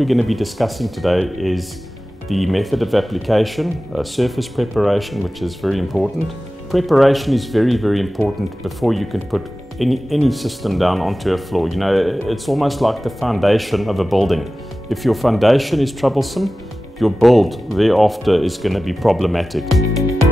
we're going to be discussing today is the method of application, surface preparation, which is very important. Preparation is very, very important before you can put any system down onto a floor. You know, it's almost like the foundation of a building. If your foundation is troublesome, your build thereafter is going to be problematic.